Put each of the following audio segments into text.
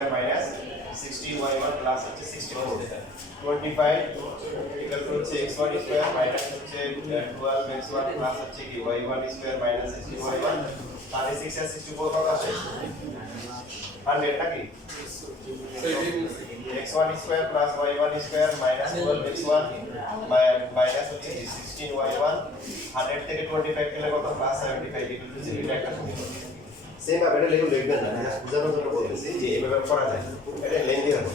minus 16y1 plus হচ্ছে 64 25 equal to হচ্ছে x1 square minus হচ্ছে 12x1 প্লাস হচ্ছে কি y1 স্কয়ার মাইনাস 16y1 36 আর 64 কত আসে 100 নাকি x1 square plus y1 square minus 12x1 minus হচ্ছে 16y1 100 থেকে 25 গেলে কত প্লাস 75 equal to 0 একটা সমীকরণ সেম ভাবে এটা লিখবেন না বুঝানোর জন্য বলতেছি যে এইভাবে করা যায় এটা লেন্দি হবে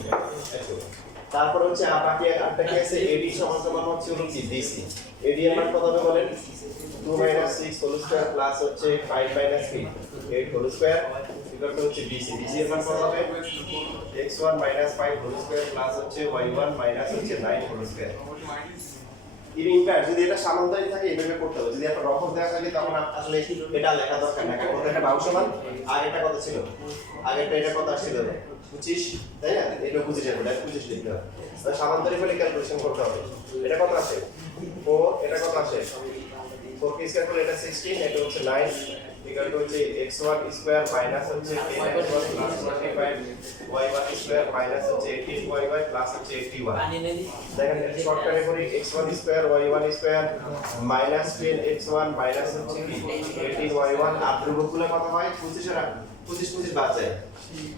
তারপর হচ্ছে বাকি আরেকটা কি আছে AD সমান সমান হচ্ছে হলো কি BC AD এর মান কত হবে বলেন 2 6 হোল স্কয়ার প্লাস হচ্ছে 5 3 8 হোল স্কয়ার ইকুয়াল টু হচ্ছে BC BC এর মান কত হবে x1 5 হোল স্কয়ার প্লাস হচ্ছে y1 হচ্ছে 9 হোল স্কয়ার ইনভার্ট যদি এটা সামান্তরিক থাকে এইভাবে করতে হবে যদি আপনার রফর দেওয়া থাকে তখন আসলে এটা লেখা দরকার না কারণ এটা বাহু সমান আগেরটা কত ছিল আগেরটা এটা কত ছিল 25 তাই না এটা 25 এর বলে 25 লিখতে হবে তাহলে সামান্তরিক হলে ক্যালকুলেশন করতে হবে এটা কত আসে 4 এটা কত আসে 4 কি স্কয়ার করলে এটা 16 এটা হচ্ছে 9 ইকুয়াল টু হচ্ছে x1 স্কয়ার মাইনাস হচ্ছে 10x1 plus 25 y1 square minus হচ্ছে 18y1 প্লাস হচ্ছে 81 দেখেন এটা শর্টকাটে করি x1 square y1 square minus 10x1 minus হচ্ছে কি 18y1 আর ধ্রুবকগুলো কত হয় 25 বাদ যায়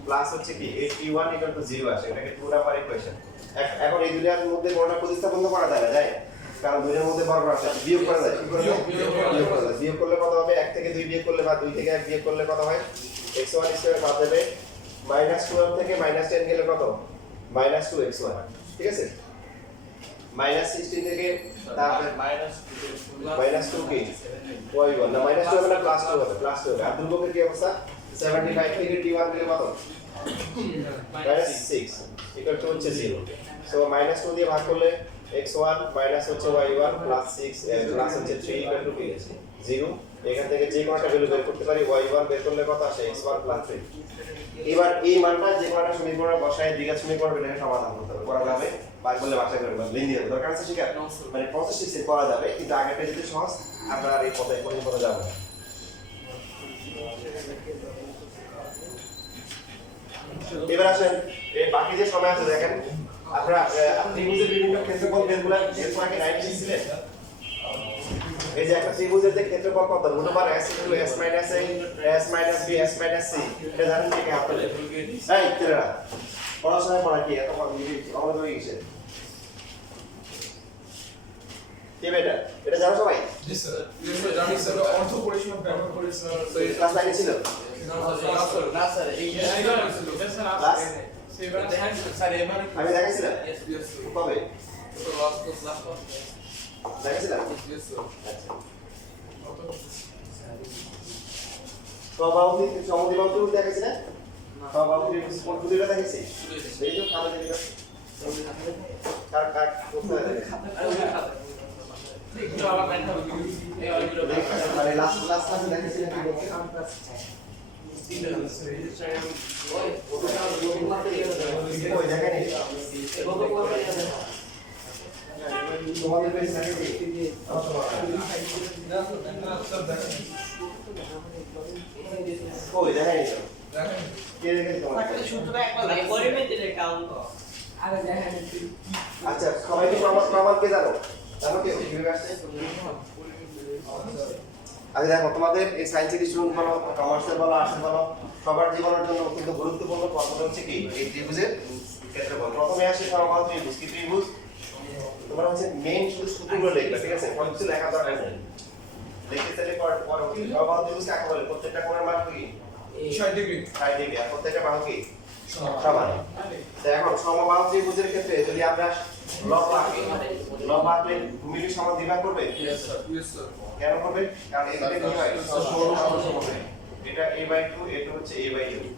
প্লাস হচ্ছে কি 81 ইকুয়াল টু 0 আসে এটাকে 2 নাম্বার ইকুয়েশন এখন এই দুইটার মধ্যে কোনটা প্রতিস্থাপন করা যায় কারণ দুইয়ের মধ্যে বর্গ আছে বিয়োগ করা যায় কি করে বিয়োগ করলে কত হবে 1 থেকে 2 বিয়োগ করলে বা 2 থেকে 1 বিয়োগ করলে কত হয় x1 স্কয়ার বাদ দেবে -12 থেকে -10 গেলে কত -2x1 ঠিক আছে -16 থেকে তারপরে -2 কি y1 না -2 মানে +2 হবে +2 আর ধ্রুবকের কি অবস্থা 75 থেকে t1 গেলে কত -6 ইকুয়াল টু হচ্ছে 0 সো -2 দিয়ে ভাগ করলে x1 মাইনাস হচ্ছে y1 প্লাস 6 প্লাস হচ্ছে 3 ইকুয়াল টু 0 এখান থেকে যে কোনটা ভ্যালু বের করতে পারি y1 বের করলে কত আসে x1 প্লাস 3 এবার এই মানটা যে কোনটা সমীকরণে বসায় দ্বিঘাত সমীকরণ এটাকে সমাধান করতে হবে করা যাবে ভাগ করলে বাসা করবে লিনিয়ার হবে দরকার আছে শিকার মানে প্রসেস সে করা যাবে কিন্তু আগেরটা যদি সহজ আমরা এই পদে কোন পদে যাব না এবার আসেন এই বাকি যে সময় আছে দেখেন আপনারা ত্রিভুজের বিভিন্ন ক্ষেত্রফল বেরগুলা এরপর আগে 9 ছিলেন এই যে একটা ত্রিভুজের যে ক্ষেত্রফল কত √s * s - a s - b s - c এটা জানেন কি আপনারা এই ছেলেরা পড়াশোনা পড়া কি এত আমাদের হয়ে গেছে কি বেটা এটা জানো সবাই জি স্যার জানি স্যার অর্থ পরিসীমা ব্যবহার করে স্যার ক্লাস লাইনে ছিল না স্যার এই ক্লাস স্যার এবার আমি দেখাইছিলাম কবে লাস্ট দেখাইছিলাম আচ্ছা সমদ্বিবাহু দেখাইছি না সমবাহু পদ্ধতিটা দেখাইছি এই তো খাতা দেখি কাট করতে হবে মানে লাস্ট ক্লাসে দেখাইছি না ওই দেখেন তোমাদের পেজ দেখাইছি ওই দেখাই কে দেখেন তোমার আচ্ছা সবাই কি প্রমাণ কে জানো জানো কে কিভাবে আসছে আচ্ছা দেখো তোমাদের এই সায়েন্সের স্টুডেন্ট বলো কমার্সের বলো আর্টসের বলো সবার জীবনের জন্য অত্যন্ত গুরুত্বপূর্ণ পদ্ধতি হচ্ছে কি এই ত্রিভুজের ক্ষেত্রফল প্রথমে আসে সমবাহু ত্রিভুজ কি ত্রিভুজ তোমরা হচ্ছে মেইন শুধু সূত্রগুলো লিখবে ঠিক আছে কোনো কিছু লেখা দরকার নেই লিখতে চাইলে পরবর্তী সমবাহু ত্রিভুজ কাকে বলে প্রত্যেকটা কোণের মান কি 60 ডিগ্রি আর প্রত্যেকটা বাহু কি সমান তো এখন সমবাহু ত্রিভুজের ক্ষেত্রে যদি আমরা লব আঁকলে ভূমির সমান দ্বিভাগ করবে ইয়েস স্যার কেন করবে কারণ এখানে কি হয় এটা a/2 এটা হচ্ছে a/2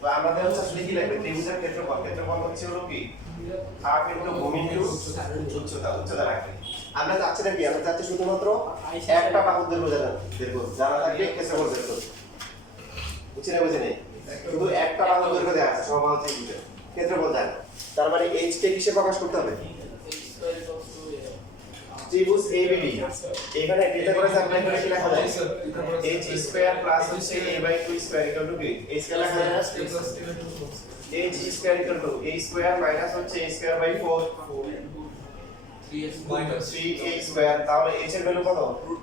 তো আমাদের হচ্ছে আসলে কি লাগবে ত্রিভুজের ক্ষেত্রফল হচ্ছে হলো কি আর কিন্তু ভূমি ইনটু উচ্চতা রাখবে আমরা চাচ্ছি না কি আমরা চাচ্ছি শুধুমাত্র একটা বাহুর দৈর্ঘ্য জানা থাকবে ক্ষেত্রফল বের করব বুঝছেন বুঝেন শুধু একটা বাহুর দৈর্ঘ্য দেওয়া আছে সমবাহু ত্রিভুজের ক্ষেত্রফল জানা তার মানে h কে কিসে প্রকাশ করতে হবে ত্রিভুজ ABD এখানে এটা করে সাপ্লাই করে কি লেখা যায় h স্কয়ার প্লাস হচ্ছে a/2 স্কয়ার ইকুয়াল টু কি h কে লেখা যায় h square equal to a square minus হচ্ছে a square by 4 3a square. তাহলে h এর ভ্যালু কত?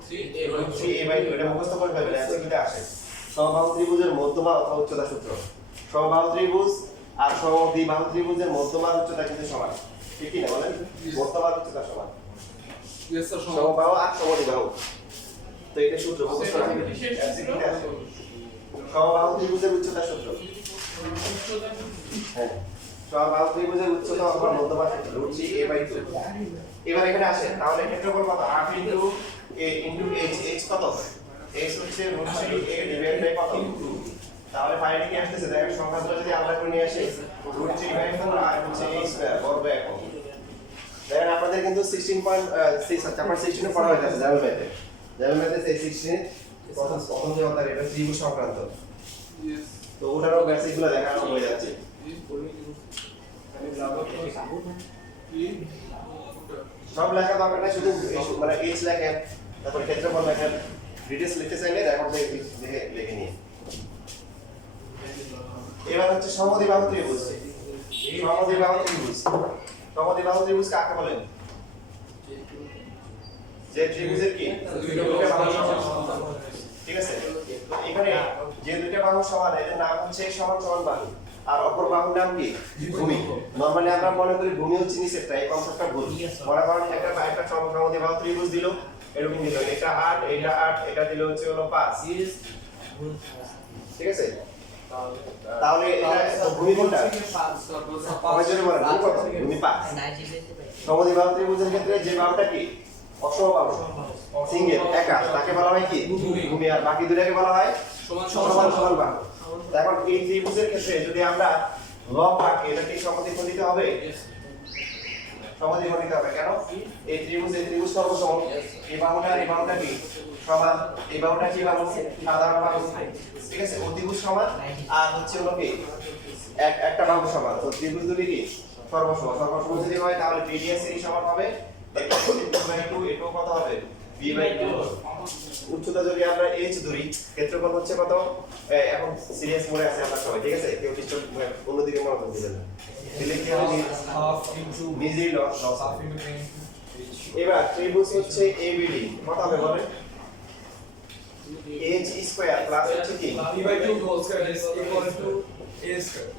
√3a by 2। এটা মুখস্থ করে ফেলবেন, এমসিকিউতে আসে। সমবাহু ত্রিভুজের মধ্যমা অথবা উচ্চতা সূত্র। সমবাহু ত্রিভুজ আর সমদ্বিবাহু ত্রিভুজের মধ্যমা উচ্চতা কিন্তু সমান, ঠিক কি না বলেন? মধ্যমা উচ্চতা সমান। Yes sir, সমবাহু আর সমদ্বিবাহু, তো এটা সূত্র মুখস্থ রাখবেন, এমসিকিউতে আসে। সমবাহু ত্রিভুজের উচ্চতা সূত্র, হ্যাঁ, সমবাহু ত্রিভুজের উচ্চতা অথবা মধ্যমা সূত্র √3a বাই 2। এবার এখানে আসেন, তাহলে ক্ষেত্রফল কত? Half into a into h। h কত? h হচ্ছে √3a ডিভাইড বাই কত? 2। তাহলে ফাইনালি কি আসছে? দেখেন সংখ্যাগুলো যদি আমরা করে নিয়ে আসি, √3 বাই 4 আর হচ্ছে a স্কয়ার বর্গ একক। দেখেন আপনাদের কিন্তু 16.6 চ্যাপ্টার 16 এ পড়া হয়ে গেছে জেনারেল ম্যাথে। জেনারেল ম্যাথে সেই 16 প্রথম যে অধ্যায় এটা ত্রিভুজ সংক্রান্ত, yes. তো ওটারও বেসিকগুলো দেখানো হয়ে যাচ্ছে। সব লেখা দরকার নাই, শুধু মানে h লেখেন, তারপর ক্ষেত্রফল লেখেন, ডিটেইলস লিখতে চাইলে রেকর্ড দেখে লিখে নিন। এবার হচ্ছে সমদ্বিবাহু ত্রিভুজ। সমদ্বিবাহু ত্রিভুজ, সমদ্বিবাহু ত্রিভুজ কাকে বলেন? যে ত্রিভুজের কি দুইটা বাহু সমান, ঠিক আছে? তো এখানে যে দুইটা বাহু সমান এর নাম হচ্ছে সমান সমান বাহু, আর অপর বাহুর নাম কি? ভূমি। নরমালি আমরা মনে করি ভূমি হচ্ছে নিচেরটা, এই কনসেপ্টটা ভুল। মনে করেন একটা সমদ্বিবাহু ত্রিভুজ দিল, এরকম দিল, এটা 8 এটা 8 এটা দিল হচ্ছে হলো 5, ঠিক আছে? তাহলে এটা ভূমি কোনটা? জোরে বলেন, ভূমি কত? ভূমি 5। সমদ্বিবাহু ত্রিভুজের ক্ষেত্রে যে বাহুটা কি অসমবাহু, সিঙ্গেল একা, তাকে বলা হয় কি? ভূমি। আর বাকি দুটাকে বলা হয় সমান সমান বাহু। এখন এই ত্রিভুজের ক্ষেত্রে যদি আমরা লব পাই, এটা কি সমদ্বিখণ্ডিত হবে? সমদ্বিখণ্ডিত হবে। কেন? এই ত্রিভুজ সর্বসম, এই বাহুটা কি সমান, এই বাহুটা কি বাহু? সাধারণ বাহু, ঠিক আছে? অতিভুজ সমান আর হচ্ছে হলো কি একটা বাহু সমান, তো ত্রিভুজ দুটি কি সর্বসম। সর্বসম যদি হয় তাহলে রেডিয়াস এর সমান হবে b/2, এটাও কত হবে? b/2। উচ্চতা যদি আমরা h ধরি, ক্ষেত্রফল হচ্ছে কত? এখন সিরিয়াস মোডে আছে আমরা সবাই, ঠিক আছে? কেউ ডিস্টার্ব অন্যদিকে মনোযোগ দিবেন না, দিলে কি হবে? Half into নিজেই লস। half into a. এবার ত্রিভুজ হচ্ছে abd, কত হবে বলেন? h স্কয়ার প্লাস হচ্ছে কি b/2 whole square is equal to a square.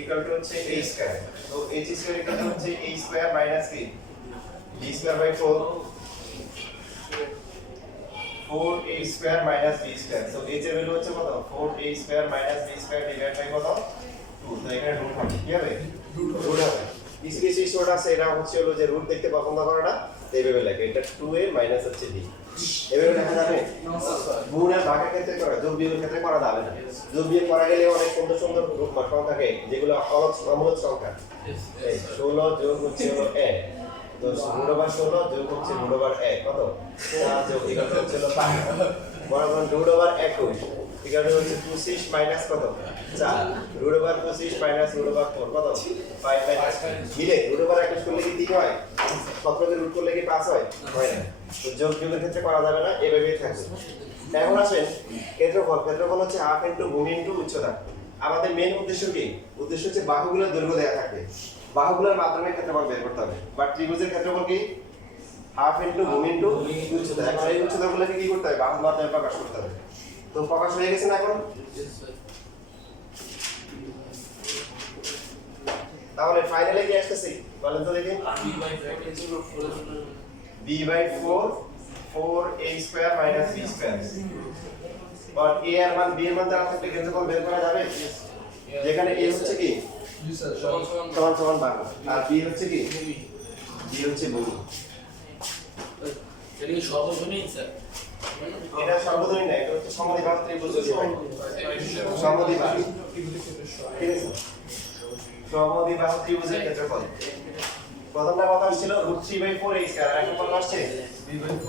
Equal to হচ্ছে a স্কয়ার। তো h স্কয়ার ইকুয়াল টু হচ্ছে a স্কয়ার মাইনাস কি b square by 4, 4a square minus b square. তো h এর value হচ্ছে কত? 4a square minus b square divide by কত? 2। তো এখানে রুট হবে, কি হবে? রুট হবে। কিছু শর্ট আছে, এটা হচ্ছে হলো যে রুট দেখতে পছন্দ করে না, এইভাবে লেখে, এটা 2a মাইনাস হচ্ছে b, এভাবে লেখা যাবে? গুণের ভাগের ক্ষেত্রে করা, যোগ বিয়োগের ক্ষেত্রে করা যাবে না। যোগ বিয়োগ করা গেলে অনেক সুন্দর সুন্দর রূপ সংখ্যা থাকে, যেগুলো অমূলক সংখ্যা। এই 16 যোগ হচ্ছে হলো 1, তো √16 যোগ হচ্ছে √1 কত? 4 যোগ এখানে হচ্ছে হলো 5, বরাবর √21 এখানে হচ্ছে 25 মাইনাস কত? 4, √25 মাইনাস √4 কত? 5 মাইনাস মিলে √21 করলে কি 3 হয়? সবটাকে রুট করলে কি 5 হয়? হয় না। তো যোগ বিয়োগের ক্ষেত্রে করা যাবে না, এভাবেই থাকবে। এখন আসেন ক্ষেত্রফল। ক্ষেত্রফল হচ্ছে হাফ ইনটু ভূমি ইনটু উচ্চতা। আমাদের মেইন উদ্দেশ্য কি? উদ্দেশ্য হচ্ছে বাহুগুলোর দৈর্ঘ্য দেয়া থাকে, বাহুগুলোর মাধ্যমে ক্ষেত্রফল বের করতে হবে। বাট ত্রিভুজের ক্ষেত্রফল কি? হাফ ইনটু ভূমি ইনটু উচ্চতা। এখন এই উচ্চতাগুলোকে কি করতে হবে? বাহুর মাধ্যমে প্রকাশ করতে হবে। তো প্রকাশ হয়ে গেছে না এখন? তাহলে ফাইনালি কি আসতেছে বলেন তো দেখি? b/4 4a square minus b square. আর a এর মান b এর মান দ্বারা থাকলে ক্ষেত্রফল বের করা যাবে, যেখানে a হচ্ছে কি সমান সমান বাহু আর b হচ্ছে কি b হচ্ছে ভূমি। এটা কি সর্বজনীন স্যার? এটা সর্বজনীন না, এটা হচ্ছে সমদ্বিবাহু ত্রিভুজ। সমদ্বিবাহু, ঠিক আছে? সমদ্বিবাহু ত্রিভুজের ক্ষেত্রফল প্রথমটা কথা হচ্ছিল √3/4a স্কয়ার, আর এখন কত আসছে?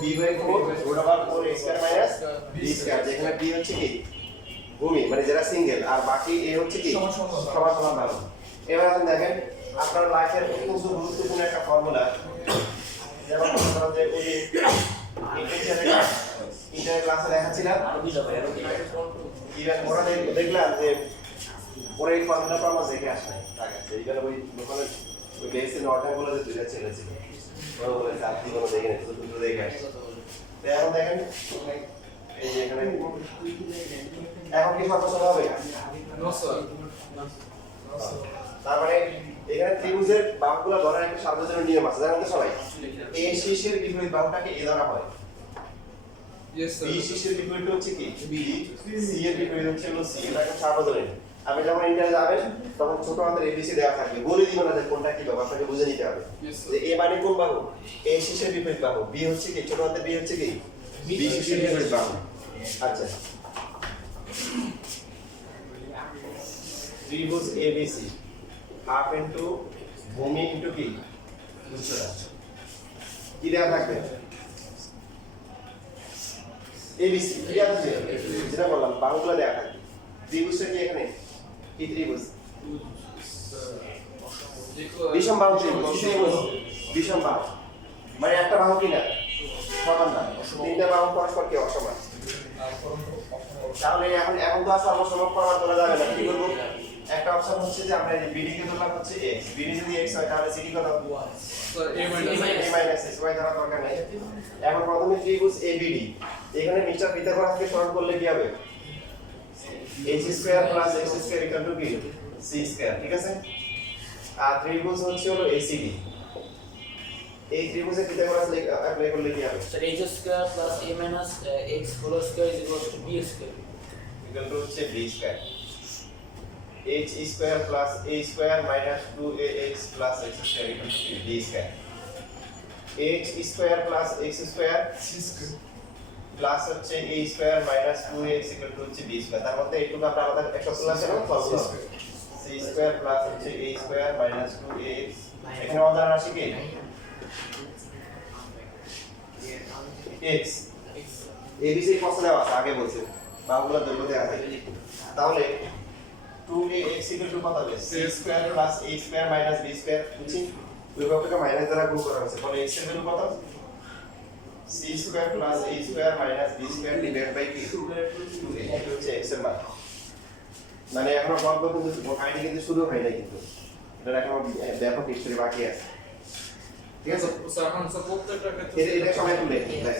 b/4 √4a square minus b square, যেখানে b হচ্ছে কি ভূমি, মানে যেটা সিঙ্গেল, আর বাকি a হচ্ছে কি সমান সমান বাহু। এবার আপনি দেখেন আপনার লাইফের অত্যন্ত গুরুত্বপূর্ণ একটা ফর্মুলা, যেমন ধরুন যে ওই ইন্টার ক্লাসে দেখাচ্ছিলাম, ইভেন ওরা দেখলাম যে ওরা এই ফর্মুলা পর আমার দেখে আসে নাই টাকা আছে এইখানে ওই ওখানে ওই বেসে নটা বলে যে দুইটা ছেলে ছিল ওরা বলে আপনি কোনো দেখে নেই শুধু দুটো দেখে আসছে তো এখন দেখেন এই যে এখানে এখন কি সর্বসম হবে নো স্যার তার মানে এখানে ত্রিভুজের বাহুগুলো ধরার একটা সার্বজনীন নিয়ম আছে জানেন তো সবাই এ শীর্ষের বিপরীত বাহুটাকে এ ধরা হয় ইয়েস স্যার বি শীর্ষের বিপরীত হচ্ছে কি বি সি এর বিপরীত হচ্ছে হলো সি এটা একটা সার্বজনীন আপনি যখন ইন্টারে যাবেন তখন ছোট হাতের এবিসি দেওয়া থাকবে বলে দিব না যে কোনটা কি বাহু আপনাকে বুঝে নিতে হবে যে এ মানে কোন বাহু এ শীর্ষের বিপরীত বাহু বি হচ্ছে কি ছোট হাতের বি হচ্ছে কি বি শীর্ষের বিপরীত বাহু আচ্ছা ত্রিভুজ এবিসি হাফ ইনটু ভূমি ইনটু কি উচ্চতা কি দেওয়া থাকবে এবিসি কি দেওয়া থাকবে যেটা বললাম বাহুগুলো দেওয়া থাকবে ত্রিভুজটা কি এখানে কি ত্রিভুজ বিষম বাহু ত্রিভুজ বিষম বাহু মানে একটা বাহু কি না সমান না তিনটা বাহু পরস্পর কি অসমান তাহলে এখন তো আর সর্বসম প্রমাণ করা যাবে না কি করব একটা অপশন হচ্ছে যে আমরা এই বিডি কে ধরলাম হচ্ছে x বিডি যদি x হয় তাহলে সিডি কত স্যার a x y ধরা দরকার নাই এখন প্রথমে ত্রিভুজ ABD এখানে মিটার পিথাগোরাসকে সরল করলে কি হবে h square plus x square equal to কি c স্কয়ার ঠিক আছে আর ত্রিভুজ হচ্ছে হলো ACD এই ত্রিভুজে পিথাগোরাস অ্যাপ্লাই করলে কি হবে Sir, h square plus a minus x whole square is equal to b square. Equal to হচ্ছে b square h square plus a square minus 2ax plus x square equal two b square h square plus x square plus হচ্ছে a square minus 2ax equal to হচ্ছে b square তার মধ্যে এইটুকু আমরা আলাদা একটা করলাম কেন ফর্মুলা c স্কয়ার প্লাস হচ্ছে a স্কয়ার মাইনাস 2ax এখানে অজানা রাশি কি x abc প্রশ্ন দেওয়া আছে আগে বলছে বাহুগুলো দৈর্ঘ্য দেওয়া আছে তাহলে 2ax ইকুয়াল টু কত হবে c square plus a square minus b square বুঝছি উভয়কে মাইনাস দ্বারা গুণ করা হয়েছে তাহলে x এর ভ্যালু কত c square plus a square minus b square divide by কি 2a এটা হচ্ছে x এর মান মানে এখনো গল্প কিন্তু কাহিনী কিন্তু শুরু হয় নাই কিন্তু এটা এখনো ব্যাপক হিস্টরি বাকি আছে ঠিক আছে স্যার এখন স্যার প্রত্যেকটা ক্ষেত্রে এটা সবাই তুলে দেখেন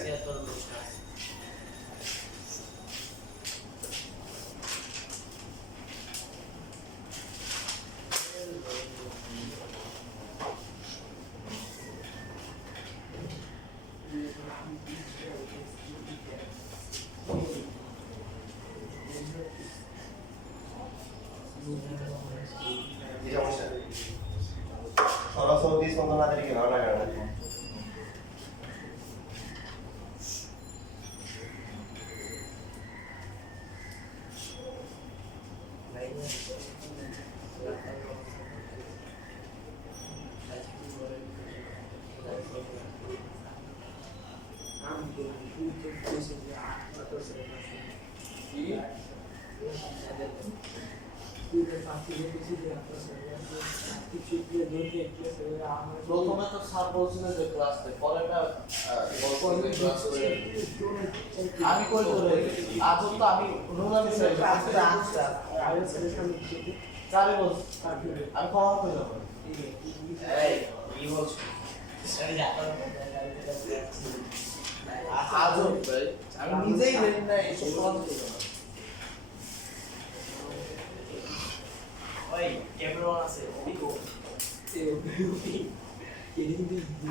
কি সমস্যা সরাসরি স্পন্দন না দিলে কি ভালো লাগে না প্রথমে তো স্যার বলছিল যে ক্লাস পরেটা ক্লাস করে আমি কই করে আজ তো আমি রুলার বিষয়ে আচ্ছা চারে বল আমি কখন কই যাব এই কি বলছ আজ আমি নিজেই জানি না এই সব কথা কই ওই ক্যামেরা আছে ওদিকে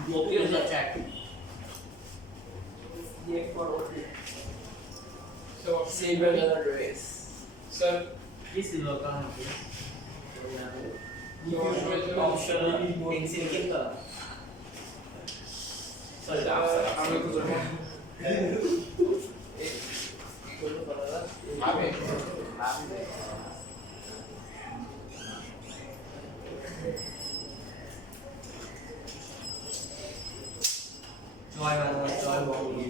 Copy the chat. So, Save your address. sir, This is the account. Option pencil के का. Sorry, আমি তো জানি Joy Bobby.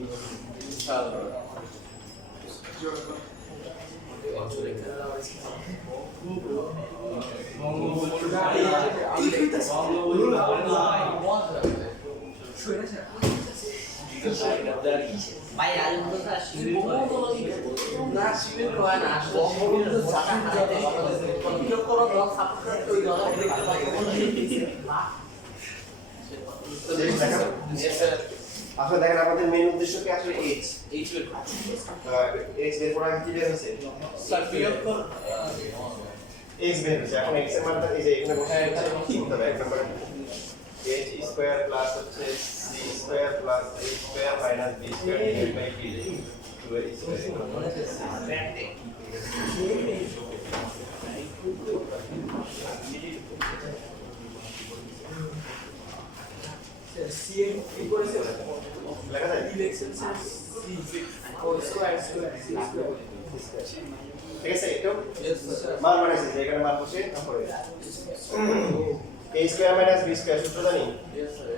ভাই আজ মতো না শিবির করে না শিবির হয় না আসলে শিবির তো জানা হাতে বিয়োগ করো 10 ছাত্রছাত্রী ওই দলে দেখতে পাবো তো দেখেন আসলে দেখেন আমাদের মেইন উদ্দেশ্য কি আসলে এইচ এইচ বের করো এইচ বের করা কি বের হয়েছে স্যার বিয়োগ কর এইচ বের হয়েছে এখন x এর মানটা এই যে এখানে বসে কি করতে হবে এক নম্বরে h স্কয়ার প্লাস হচ্ছে c square plus a square minus b square divide by b 2a square CM কি করেছে লেখা যায় ইলেকশন সি ও স্কয়ার স্কয়ার সি স্কয়ার ঠিক আছে একটু यस স্যার মান বানাইছে যে এখানে মান বসে তারপরে a square minus b square সূত্র জানি yes sir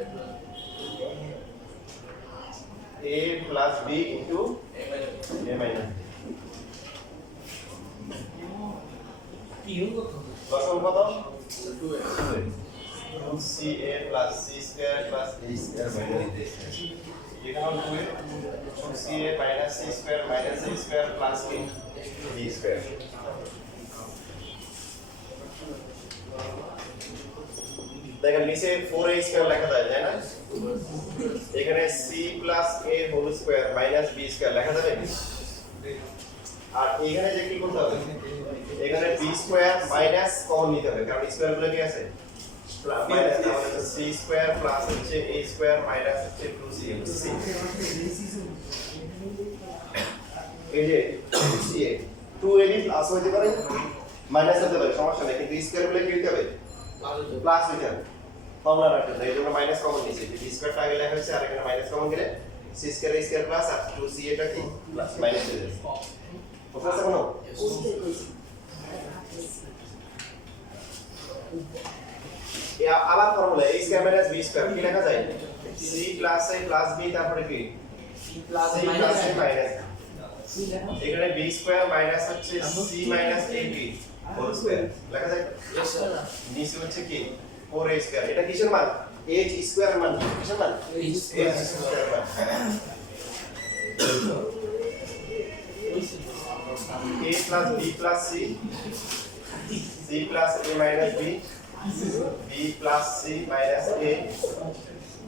a plus b into a minus পিউ কত দশম কত 2 ca plus c square plus a square minus এখানে 2 ca minus c square minus a square plus b square দেখেন নিচে 4a square লেখা যায় তাই না এখানে c plus a whole square minus b square লেখা যাবে আর এখানে যে কি করতে হবে এখানে b square minus কমন নিতে হবে কারণ স্কয়ার গুলো কি আছে মাইনাস তাহলে হচ্ছে c স্কয়ার প্লাস হচ্ছে a স্কয়ার মাইনাস হচ্ছে 2c এই যে ca 2a প্লাস হতে পারে মাইনাস হতে পারে সমস্যা নেই কিন্তু স্কয়ার গুলো কি হতে হবে প্লাস হতে হবে ফর্মুলা রাখতে হবে এই জন্য মাইনাস কমন নিয়েছে b স্কয়ারটা আগে লেখা হয়েছে আর এখানে মাইনাস কমন গেলে c square a square plus আর 2c এটা কি প্লাস মাইনাস হয়ে যাবে বুঝতে পারছো কোনো আবার formula a square minus b square কি লেখা যায় c plus a plus b তারপরে কি c plus c plus a minus এখানে b স্কয়ার মাইনাস হচ্ছে c minus ab whole square লেখা যায় यस স্যার নিচে হচ্ছে কি 4a স্কয়ার এটা কিসের মান h স্কয়ার মান কিসের মান এইচ h স্কয়ার মান a plus b plus c c plus a minus b b plus c minus a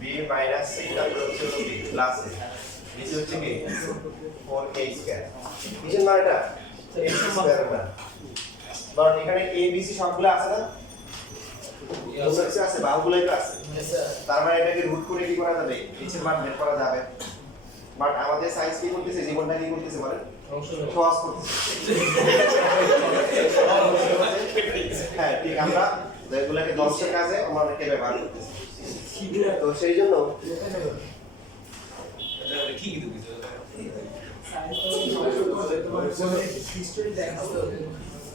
b minus c তারপর হচ্ছে b plus a নিচে হচ্ছে কি 4a স্কয়ার কিসের মান এটা h স্কয়ার মান ধরুন এখানে a b c সবগুলো আছে না সবগুলো কিছু আছে বাহুগুলোই তো আছে यस স্যার তার মানে এটাকে রুট করে কি করা যাবে h এর মান বের করা যাবে বাট আমাদের সায়েন্স কি করতেছে জীবনটা কি করতেছে বলেন সহজ করতেছে হ্যাঁ ঠিক আমরা যেগুলোকে ধ্বংসের কাজে আমরা অনেকে ব্যবহার করতেছি তো সেই জন্য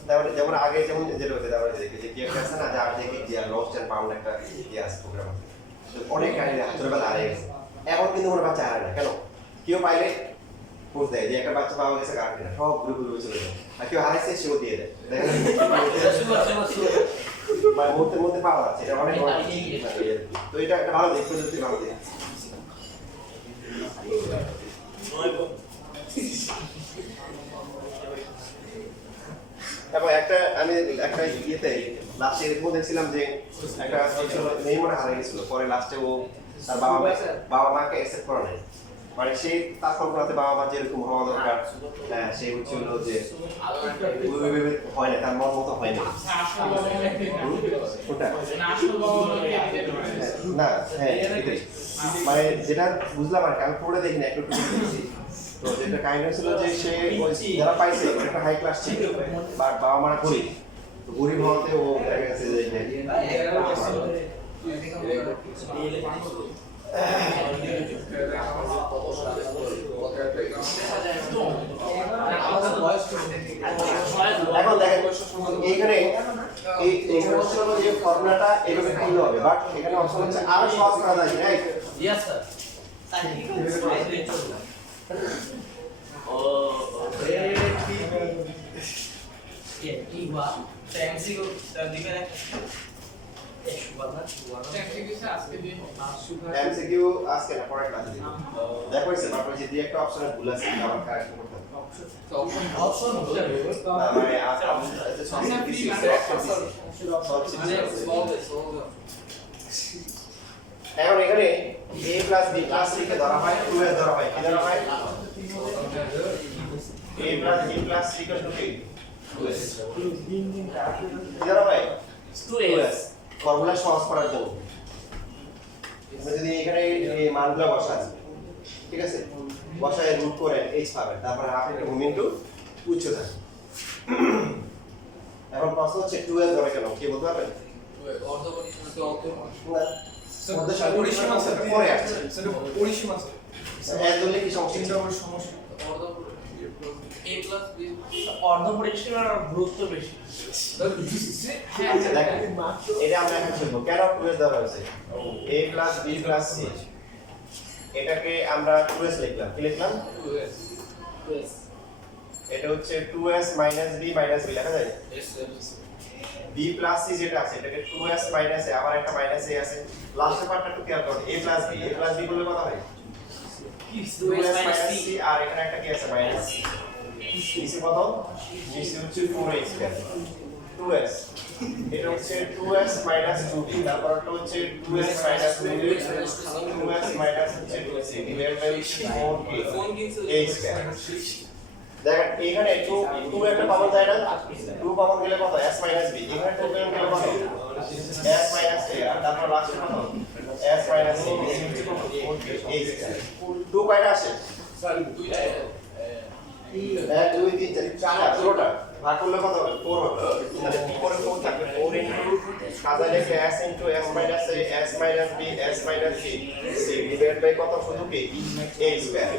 তারপরে যেমন আগে যেমন যেটা হতে তারপরে দেখি যে কি একটা আছে না যার দেখি যে লস্ট এন্ড ফাউন্ড একটা ইতিহাস প্রোগ্রাম তো অনেক কাহিনী ছোটবেলা হারিয়ে গেছে এখন কিন্তু কোনো বাচ্চা হারায় না কেন কেউ পাইলে পোস্ট দেয় যে একটা বাচ্চা পাওয়া গেছে কার কিনা সব গ্রুপে গ্রুপে চলে যায় আর কেউ হারাইছে সেও দিয়ে দেয় মানে মুহূর্তের মধ্যে পাওয়া যাচ্ছে এটা অনেক তো এটা একটা ভালো দিক প্রযুক্তি ভালো দিক এবং একটা আমি একটা ইয়েতে লাস্টে এরকম দেখছিলাম যে একটা মেয়ে মনে হারিয়ে গেছিল পরে লাস্টে ও তার বাবা মাকে অ্যাকসেপ্ট করে নাই মানে সে তার কল্পনাতে বাবা মা যেরকম হওয়া দরকার হ্যাঁ সে হচ্ছিল যে হয় না তার মন মতো হয় না ওটা না হ্যাঁ এটাই মানে যেটা বুঝলাম আর কি আমি পড়ে দেখিনি একটু দেখেছি তো যেটা কাহিনী ছিল যে সে যারা পাইছে একটা হাই ক্লাস ছিল বাট বাবা মারা গরিব তো গরিব হওয়াতে ও দেখা গেছে যে এখন দেখেন এইখানে এইখানে হলো যে ফর্মুলাটা এভাবে করলে হবে বাট এখানে অপশন হচ্ছে আরো সহজ করা যায় রাইট यस सर ओ ये ठीक हुआ टैक्सी को दिखे এমসিকিউ আজকে না পরে ক্লাসে দিব দেখো এসে তারপর যে দুই একটা অপশনে ভুল আছে আবার কারেক্ট করতে হবে অপশন হচ্ছে না মানে এখন এখানে a plus b plus c কে ধরা হয় 2s ধরা হয় কি ধরা হয় a plus b plus c কে কি 2s কি ধরা হয় 2s ফর্মুলা সহজ করার জন্য আপনি যদি এখানে এই মানগুলো বসান ঠিক আছে বসায় রুট করেন h পাবেন তারপর হাফ ইনটু ভূমি ইনটু উচ্চতা এখন প্রশ্ন হচ্ছে 2s ধরে কেন কি বলতে পারবেন অর্ধ পরিসীমা তো অর্ধ না মধ্যে পরিসীমা আছে পরে আসছে সেটা পরিসীমা আছে এর জন্য কি সমস্যা চিন্তা করে সমস্যা অর্ধ a plus b অর্ধ পরিসীমার গুরুত্ব বেশি আচ্ছা দেখেন এটা আমরা এখন শিখবো কেন 2s দেওয়া হয়েছে a plus b plus c এটাকে আমরা 2s লিখলাম কি লিখলাম 2s এটা হচ্ছে 2s minus b minus b লেখা যায় yes b প্লাস c যেটা আছে এটাকে 2s মাইনাস a আবার একটা মাইনাস a আছে লাস্টের পার্টটা একটু খেয়াল করুন a প্লাস b বললে কত হয় 2s মাইনাস c আর এখানে একটা কি আছে মাইনাস নিচে কত নিচে হচ্ছে 4a স্কয়ার 2s এটা হচ্ছে 2s মাইনাস 2b তারপরটা হচ্ছে 2s minus 2b 2s minus হচ্ছে 2c divide by 4a square দেখেন এখানে 2 একটা পাওয়া যায় না 2 পাওয়া গেলে কত s মাইনাস b এখানে 2 পাওয়া গেলে কত s মাইনাস a আর তারপর লাস্টে কত s minus c a square 2 কয়টা আসে স্যার দুইটা 1 2 3 4 পুরোটা ভাগ করলে কত হবে 4 হবে তাহলে কি করে 4 থাকবে 4 ইনটু কাজা লিখে s into s minus a s minus b s minus c c divide by কত শুধু কি a স্কয়ার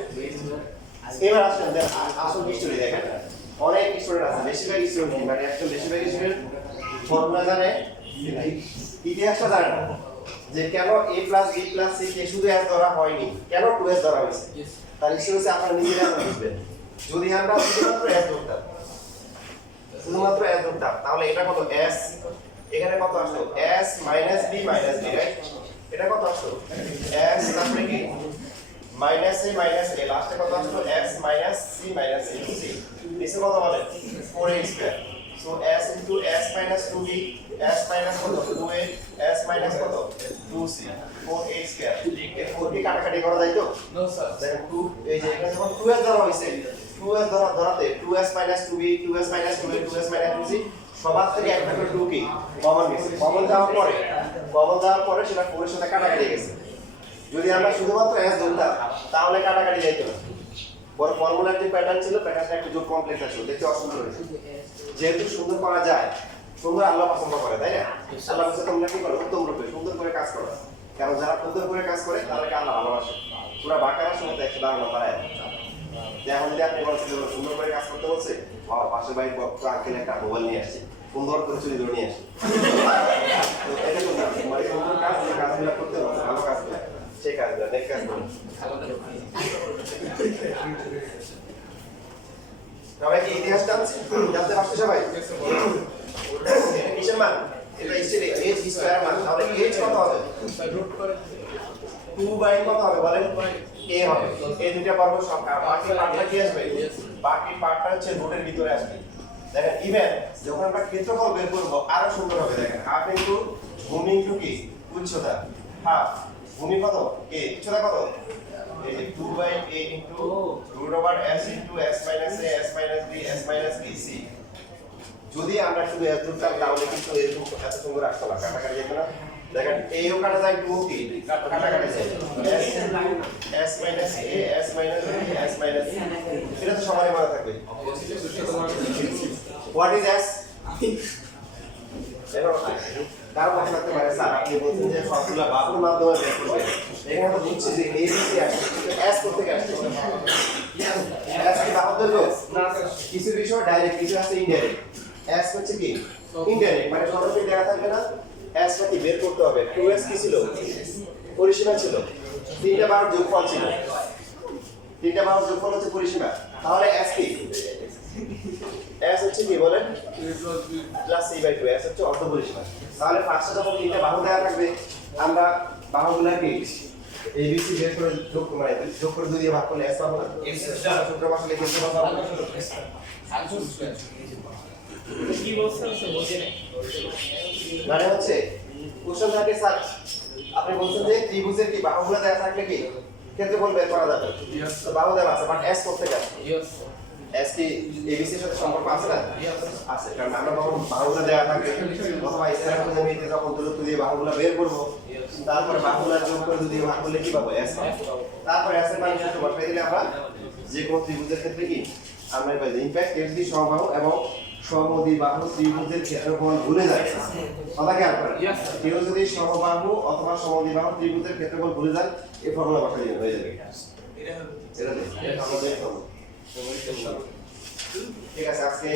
এবার আসেন আসল হিস্টরি দেখেন অনেক স্টুডেন্ট আছে বেশিরভাগ স্টুডেন্ট মানে একদম বেশিরভাগ স্টুডেন্ট ফর্মুলা জানে ইতিহাসটা জানে না যে কেন a plus b plus c কে শুধু s ধরা হয়নি কেন 2s ধরা হয়েছে তার হিসেবে হচ্ছে আপনারা নিজেরা বুঝবেন যদি আমরা শুধুমাত্র s ধরতাম তাহলে এটা কত s এখানে কত আসলো s minus b minus b right এটা কত আসলো s তারপরে কি মাইনাস a মাইনাস a লাস্টে কত আসলো s minus c minus a c নিচে কত বলে 4a square so s into s minus 2b s minus কত 2a s মাইনাস কত 2c 4a স্কয়ার এই 4 কে কাটাকাটি করা যায় তো নো স্যার দেখেন 2 এই যে এখানে যখন 2s ধরা হইছে 2s ধরাতে 2s minus 2b 2s minus 2a 2s minus 2c সবার থেকে একটা করে 2 কি কমন গেছে কমন যাওয়ার পরে সেটা 4 এর সাথে কাটাকাটি গেছে যদি আমরা শুধুমাত্র s ধরতাম তাহলে কাটাকাটি যাইতো না বড় ফর্মুলার যে প্যাটার্ন ছিল প্যাটার্নটা একটু জোর কমপ্লেক্স আছে দেখতে অসুন্দর হয়েছে যেহেতু সুন্দর করা যায় সুন্দর আল্লাহ পছন্দ করে তাই না আল্লাহ কাছে তোমরা কি করো উত্তম রূপে সুন্দর করে কাজ করো কারণ যারা সুন্দর করে কাজ করে তাদেরকে আল্লাহ ভালোবাসে পুরো বাঁকার সময় 100 দাঁড়ানো দাঁড়ায় এখন যদি আপনি বলছেন সুন্দর করে কাজ করতে বলছে পাশের বাড়ির আঙ্কেল একটা মোবাইল নিয়ে আসছে সুন্দর করে চুরি ধরে নিয়ে আসছে তো এটা তো না মানে সুন্দর কাজ যে কাজগুলো করতে বলছে ভালো কাজগুলো সেই কাজগুলো নেক কাজগুলো সবাই কি ইতিহাস জানতে পারছো সবাই এটা কিসের মান এটা হিস্ট্রি h স্কয়ার মান তাহলে h কত হবে রুট করে 2 বাই কত হবে বলেন a হবে এই দুইটা বর্গ সংখ্যা বাকি পার্টটা কি আসবে বাকি পার্টটা হচ্ছে রুটের ভিতরে আসবে দেখেন ইভেন যখন আমরা ক্ষেত্রফল বের করব আরো সুন্দর হবে দেখেন হাফ ইনটু ভূমি ইনটু কি উচ্চতা হাফ ভূমি কত a উচ্চতা কত এই যে 2 by a into root over s into s minus a s minus b s minus b c যদি আমরা শুধু s ধরতাম তাহলে কিন্তু এরকম এত সুন্দর আসতো না কাটাকাটি যেত না দেখেন a ও কাটা যায় 2 কি কাটাকাটি যায় s minus a s minus b s minus c এটা তো সমানই মনে থাকবে হোয়াট ইজ s এরকম কারো কথা থাকতে পারে স্যার আপনি বলছেন যে ফর্মুলা বাহুর মাধ্যমে বের করবেন এখানে তো বুঝছি যে a b c আসছে কিন্তু s করতে আসছে s কি বাহুর দৈর্ঘ্য না কিছু বিষয় ডাইরেক্ট কিছু আছে ইনডাইরেক্ট s হচ্ছে কি ইনডাইরেক্ট মানে সরাসরি দেখা থাকবে না s টা কি বের করতে হবে 2s কি ছিল পরিসীমা ছিল তিনটা বাহুর যোগফল ছিল তিনটা বাহুর যোগফল হচ্ছে পরিসীমা তাহলে s কি s হচ্ছে কি বলেন প্লাস c বাই 2 s হচ্ছে অর্ধ পরিসীমা তাহলে ফার্স্টে যখন তিনটা বাহু দেওয়া থাকবে আমরা বাহুগুলোকে এবিসি বের করে যোগ করে 2 দিয়ে ভাগ করলে এস পাবো না। সূত্র বসালে কিন্তু পাবো না। কি বলছেন স্যার বুঝি নাই মানে হচ্ছে কোশ্চেন থাকে স্যার আপনি বলছেন যে ত্রিভুজের কি বাহুগুলো দেওয়া থাকলে কি ক্ষেত্রফল বের করা যাবে। তো বাহু দেওয়া আছে বাট এস করতে গেছে ইয়েস এস কি এবিসি এর সাথে সম্পর্ক আছে না? আছে, কারণ আমরা যখন বাহুগুলো দেওয়া থাকে অথবা স্থানাঙ্ক জমিতে যখন দূরত্ব দিয়ে বাহুগুলো বের করব তারপরে বাহুগুলো যোগ করে যদি ভাগ করলে কি পাবো? এস পাবো। তারপরে এস এর মান সূত্র বসাই দিলে আমরা যে কোনো ত্রিভুজের ক্ষেত্রে কি আমরা পাই ইনফ্যাক্ট এর যদি সমবাহু এবং সমদ্বিবাহু ত্রিভুজের ক্ষেত্রফল ভুলে যায় কথা খেয়াল করেন। কেউ যদি সমবাহু অথবা সমদ্বিবাহু ত্রিভুজের ক্ষেত্রফল ভুলে যান এই ফর্মুলা বসাই দিলে হয়ে যাবে। এটা আমাদের ফর্মুলা। ঠিক আছে, আজকে